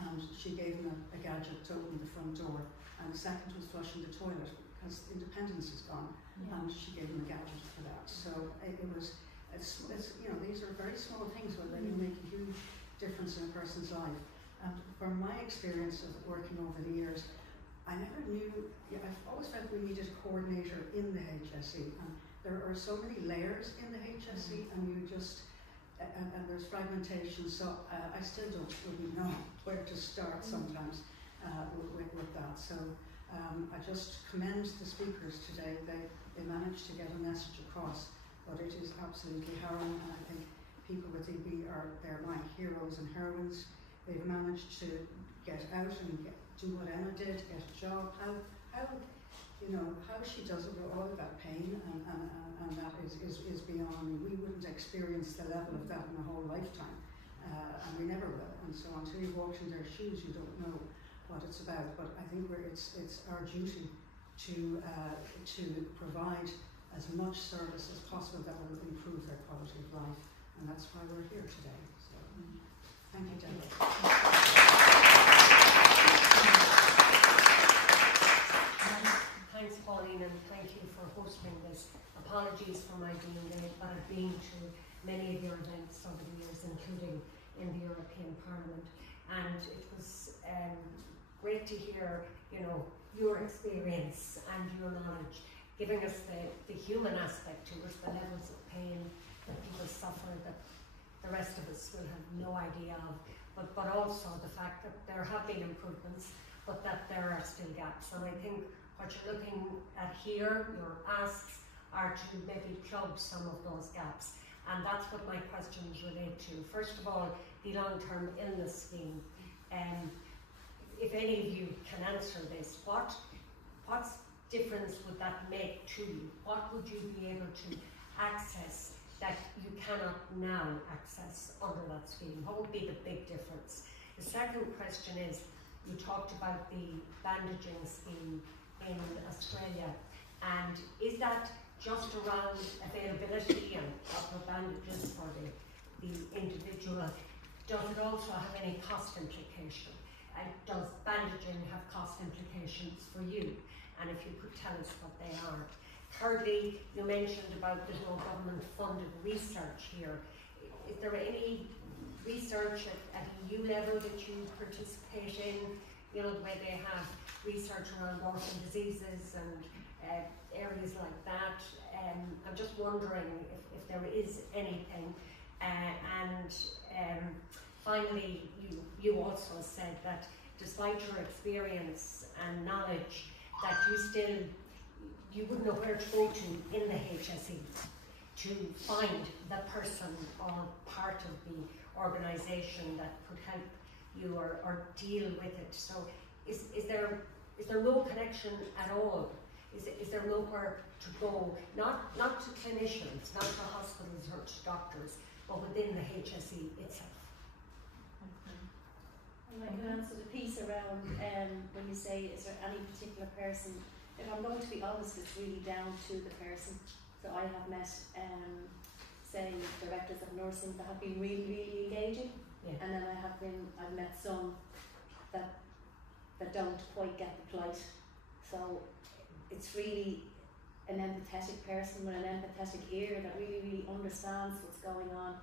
And she gave him a gadget to open the front door. And the second was flushing the toilet because independence is gone. Yeah. And she gave him a gadget for that. So it's these are very small things, but they can make a huge difference in a person's life. And from my experience of working over the years, I never knew, I've always felt we needed a coordinator in the HSE. And there are so many layers in the HSE, and you just, and there's fragmentation, so I still don't really know where to start sometimes with that. So I just commend the speakers today. They managed to get a message across, but it is absolutely harrowing, and I think people with EB they're my heroes and heroines. They've managed to get out and do what Emma did, get a job. How she does it with all of that pain, and that is beyond me. We wouldn't experience the level of that in a whole lifetime, and we never will. And so until you've walked in their shoes, you don't know what it's about. But I think it's our duty to provide as much service as possible that will improve their quality of life, and that's why we're here today. So thank you, Deborah. Thanks, Pauline, and thank you for hosting this. Apologies for my being late, but I've been to many of your events over the years, including in the European Parliament, and it was great to hear, your experience and your knowledge, giving us the human aspect to it, the levels of pain that people suffer that the rest of us will have no idea of, but also the fact that there have been improvements, but that there are still gaps. And I think what you're looking at here, your asks, are to maybe plug some of those gaps. And that's what my questions relate to. First of all, the long-term illness scheme. If any of you can answer this, what difference would that make to you? What would you be able to access that you cannot now access under that scheme? What would be the big difference? The second question is, you talked about the bandaging scheme in Australia, and is that just around availability and proper bandages for the individual? Does it also have any cost implication? And does bandaging have cost implications for you? And if you could tell us what they are. Thirdly, you mentioned about there's no government funded research here. Is there any research at EU level that you participate in? The way they have research around orphan diseases and areas like that. I'm just wondering if there is anything. And finally, you also said that despite your experience and knowledge, that you wouldn't know where to go to in the HSE to find the person or part of the organisation that could help you or deal with it. So is there no connection at all? Is there nowhere to go, not to clinicians, not to hospitals or to doctors, but within the HSE itself. And I can answer the piece around when you say, is there any particular person? If I'm going to be honest, it's really down to the person. So I have met, say, directors of nursing that have been really, really engaging, Yeah. and then I've met some that don't quite get the plight. So it's really an empathetic person with an empathetic ear that really, really understands what's going on.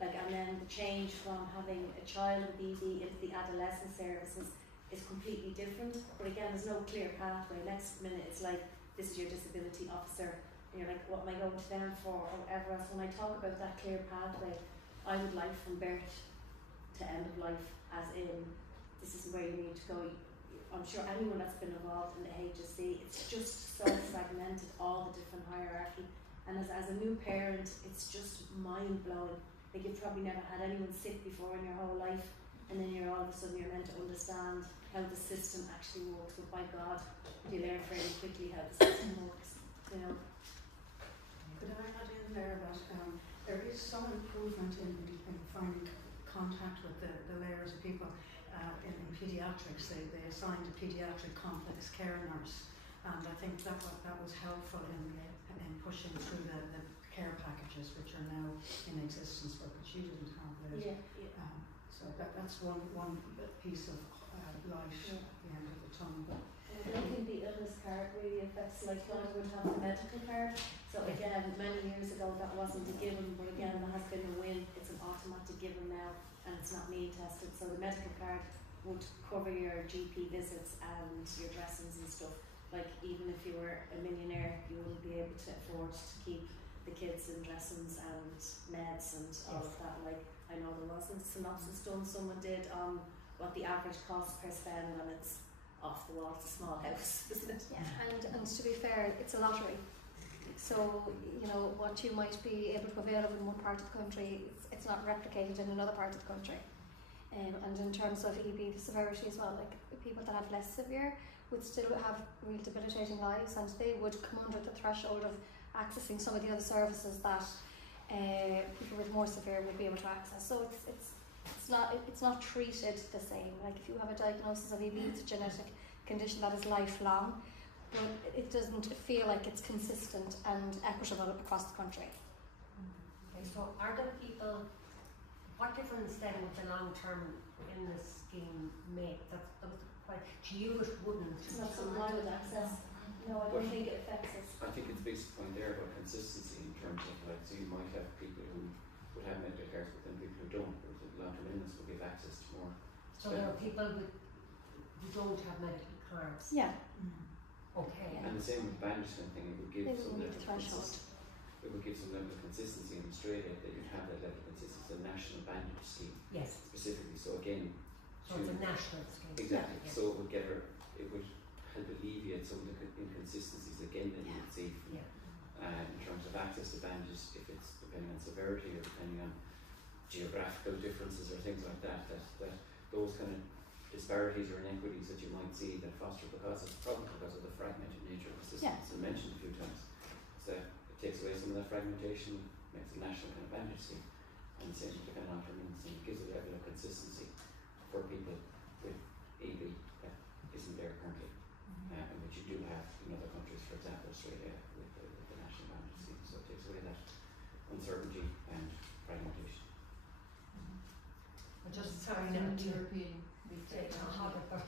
Like, and then the change from having a child with EB into the adolescent services is completely different. But again, there's no clear pathway. Next minute it's like, this is your disability officer, and you're like, what am I going to them for, or whatever else. When I talk about that clear pathway, I would like from birth to end of life, as in, this is where you need to go. I'm sure anyone that's been involved in the HSC, it's just so fragmented, all the different hierarchy. And as a new parent, it's just mind blowing. Like, you've probably never had anyone sick before in your whole life, and then you're all of a sudden you're meant to understand how the system actually works. But by God, you learn fairly quickly how the system works. You know. Could I add in there that there is some improvement in finding contact with the layers of people. In paediatrics, they assigned a paediatric complex care nurse, and I think that was helpful in pushing through the care packages which are now in existence, but she didn't have those. So that's one piece of light at the end of the tunnel. But I don't think the illness card really affects, like, I would have the medical card. So again, many years ago that wasn't a given, but again there has been a win. It's an automatic given now, and it's not need tested. So the medical card would cover your GP visits and your dressings and stuff. Like, even if you were a millionaire, you wouldn't be able to afford to keep the kids in dressings and meds and all of that. Like, I know there wasn't synopsis done, someone did, on what the average cost per spend, and it's off the wall. It's a small house, isn't it? Yeah, and to be fair, it's a lottery. So, you know, what you might be able to avail of in one part of the country, it's not replicated in another part of the country. And in terms of EB severity as well, like, people that have less severe would still have real debilitating lives, and they would come under the threshold of accessing some of the other services that people with more severe would be able to access. So it's not treated the same. Like, if you have a diagnosis of EB, it's a genetic condition that is lifelong, but it doesn't feel like it's consistent and equitable across the country. Okay, so are there people, what difference then would the long-term illness scheme make? That was quite, to you it wouldn't. It's not something I would access. No, I don't think it affects us. I think it's a big point there about consistency in terms of, like, so you might have people who would have medical cards, but then people who don't, or the long-term illness will give access to more. So there are people who don't have medical cards. Yeah. Okay. And the same with bandage kind of thing, it would give some level of consistency. It would give some level of consistency in Australia, that you'd have that level of consistency, a national bandage scheme. Yes. Specifically, so again, so it's a national scheme. Exactly. Yeah. So it would help alleviate some of the inconsistencies again that you would see from, in terms of access to bandages, if it's depending on severity or depending on geographical differences or things like that, that those kind of disparities or inequities that you might see that foster because of the fragmented nature of the system. It's been mentioned a few times. So it takes away some of that fragmentation, makes a national kind of bandage scheme, and the same with the kind of long-term illness, and it gives a level of consistency for people with EB that isn't there currently, and which you do have in other countries, for example Australia with the national bandage scheme. So it takes away that uncertainty and fragmentation. I'm just sorry now to European but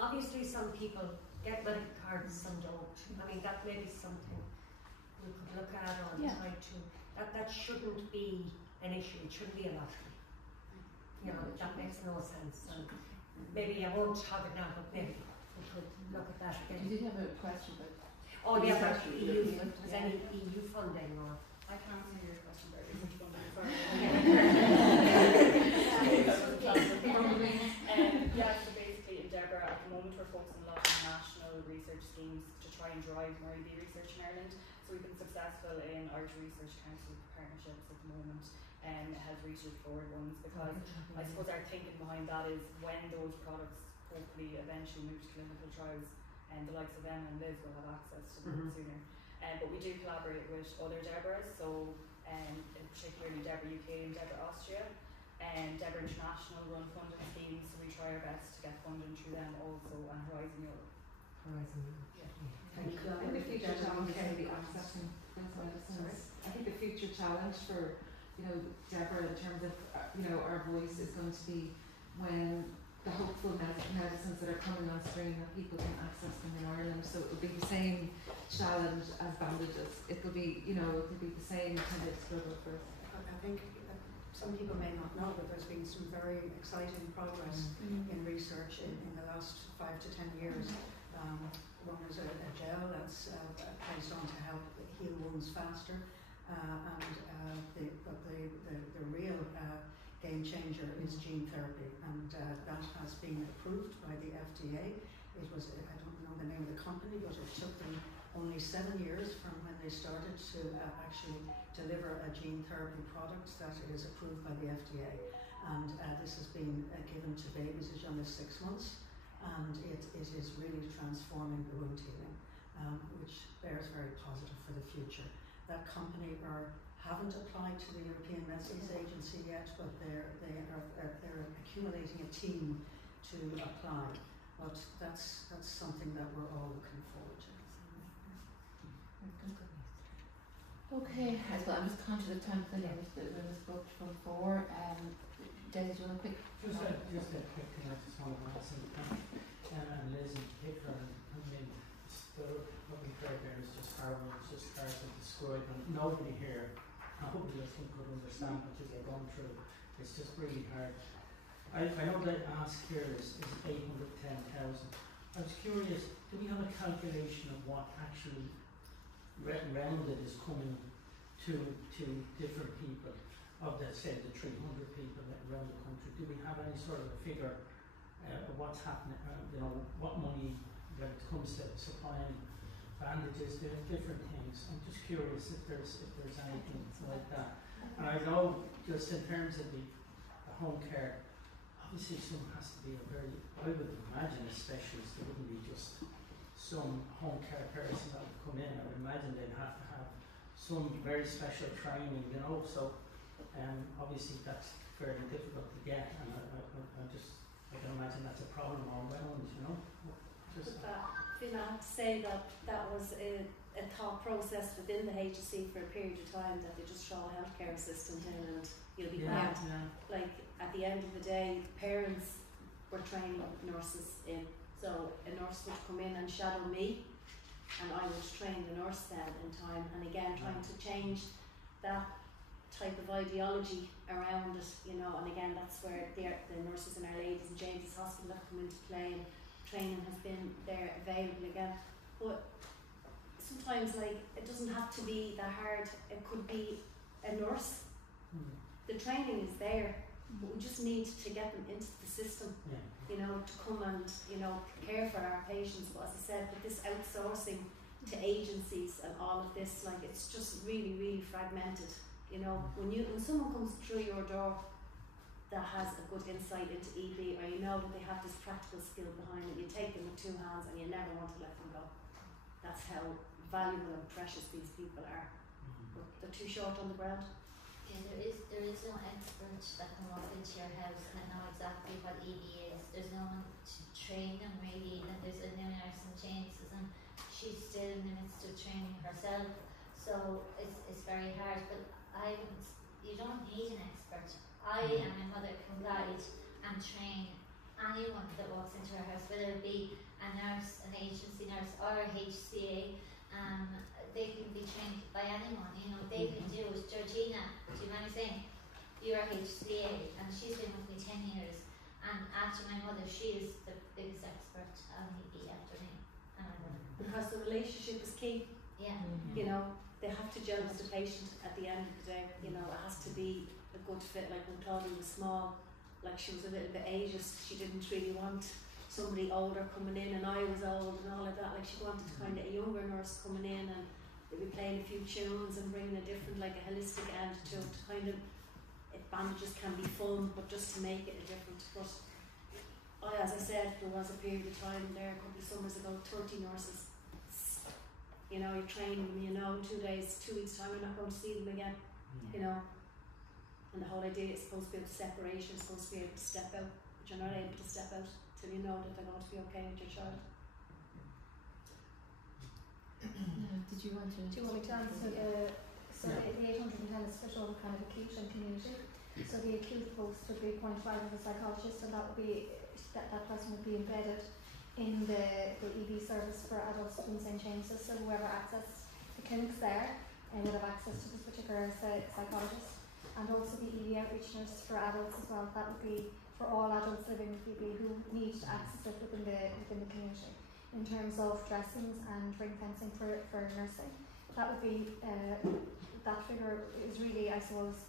obviously some people get medical cards, some don't. I mean, that may be something we could look at or try to, that shouldn't be an issue, it shouldn't be a lottery. You know, that makes no sense. And maybe I won't have it now, but maybe we could look at that again. You did have a question about but EU, was any EU funding or? I can answer your question very much funding for so basically in Deborah at the moment we're focusing a lot on national research schemes to try and drive more EB research in Ireland. So we've been successful in Irish Research Council partnerships at the moment, and has reached forward ones, because I suppose our thinking behind that is when those products hopefully eventually move to clinical trials, and the likes of Emma and Liz will have access to them sooner. But we do collaborate with other Deborahs, so particularly Deborah UK and Deborah Austria. And Deborah International run funding schemes, so we try our best to get funding through them also, and Horizon Europe. I think the future challenge is going to be accessing those medicines. I think the future challenge for, Deborah, in terms of, our voice is going to be when the hopeful medicines that are coming on stream, that people can access them in Ireland. So it will be the same challenge as bandages. It will be, it will be the same kind of struggle for us. I think some people may not know that there's been some very exciting progress in research in the last 5 to 10 years. One is a gel that's placed on to help heal wounds faster, but the real game changer is gene therapy, and that has been approved by the FDA. It was, I don't know the name of the company, but it took them only 7 years from when they started to actually deliver a gene therapy product that is approved by the FDA. And this has been given to babies as young as 6 months, and it is really transforming the wound healing, which bears very positive for the future. That company haven't applied to the European Medicines Agency yet, but they're accumulating a team to apply. But that's something that we're all looking forward to. Okay, I'm just conscious of time because I was booked from 4. Des, do you want a quick? Just a quick thing I just want to ask, and Liz in particular. I mean, the looking fair there is just horrible. It's just hard to describe, and nobody here, nobody listening could understand what you're going through. It's just really hard. I know the ask here is 810,000. I was curious, do we have a calculation of what actually rounded is coming to different people of the, say, the 300 people around the country? Do we have any sort of a figure of what's happening, what money when it comes to supplying bandages, different things? I'm just curious if there's anything like that. And I know just in terms of the home care, obviously some has to be I would imagine a specialist. It wouldn't be just some home care person that would come in. I would imagine they'd have to have some very special training, so obviously that's fairly difficult to get, and I can imagine that's a problem all around, Just I have to say that was a thought process within the HSE for a period of time, that they just throw a healthcare assistant in and you'll be grand. Like, at the end of the day, parents were training nurses in. So a nurse would come in and shadow me, and I would train the nurse then in time. And again, trying to change that type of ideology around it, and again, that's where the nurses in Our Ladies and James's Hospital have come into play, and training has been there available again. But sometimes, it doesn't have to be that hard. It could be a nurse. The training is there, but we just need to get them into the system, to come and, care for our patients. But as I said, with this outsourcing to agencies and all of this, it's just really, really fragmented. When someone comes through your door that has a good insight into EB, or that they have this practical skill behind it, you take them with 2 hands and you never want to let them go. That's how valuable and precious these people are. But they're too short on the ground. Yeah, there is no expert that can walk into your house and know exactly what EB is. There's no one to train them really, and there's a new nurse in James's, and she's still in the midst of training herself. So it's very hard, but you don't need an expert. I and my mother can guide and train anyone that walks into our house, whether it be a nurse, an agency nurse, or a HCA. They can be trained by anyone, they can do it. Georgina, do you mind saying? You're a HCA, and she's been with me 10 years, and after my mother, she is the biggest expert on EB after me. Because the relationship is key. Yeah. They have to gel with the patient at the end of the day. It has to be a good fit. Like when Claudia was small, she was a little bit ageist, she didn't really want somebody older coming in, and I was old and all of that. She wanted kind of a younger nurse coming in, and they'd be playing a few tunes and bringing a different, a holistic end to it. Kind of, bandages can be fun, but just to make it a different. But as I said, there was a period of time there a couple of summers ago, 30 nurses. You're training them, 2 days, 2 weeks time, we're not going to see them again. you know. And the whole idea is supposed to be about separation, supposed to be able to step out, but you're not able to step out till you know that they're going to be okay with your child. Did you want to? Do you want me to answer the? So the 810 is split over kind of acute and community. So the acute post would be appointed by the psychologist, and that would be that person would be embedded in the EB service for adults in St James's. So whoever accessed the clinics there would have access to this particular psychologist, and also the EB outreach nurse for adults as well. That would be for all adults living with EB who need to access it within the community. In terms of dressings and ring fencing for nursing, that would be that figure is really, I suppose,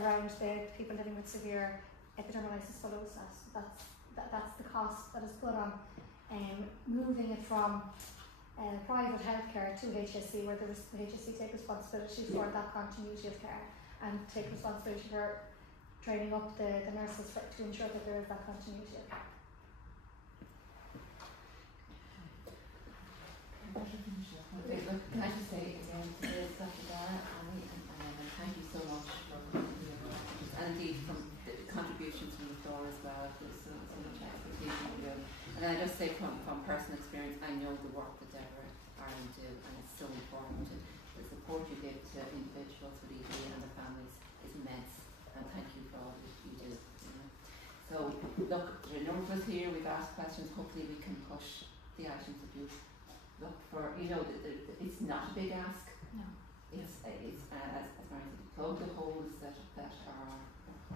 around the people living with severe epidermolysis bullosa. That's the cost that is put on moving it from private healthcare to HSC, where the HSC take responsibility for that continuity of care and take responsibility for training up the nurses to ensure that there is that continuity of care. Okay, look, can I just say again to Dr. Dara and thank you so much for coming here, and indeed from the contributions from the floor as well. There's so much expertise in you. And I just say from personal experience, I know the work that Deborah Ireland do, and it's so important. The support you give to individuals with EB and their families is immense, and thank you for all that you do. You know. So look, there are a number of us here, we've asked questions, hopefully we can push the items that you look for, you know, it's not a big ask. No. It's as Mary said, plug the holes that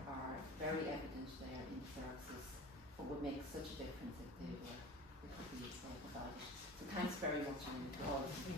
are very evident there in the services, but would make such a difference if they could be provided. So thanks very much, Amy, for all of you.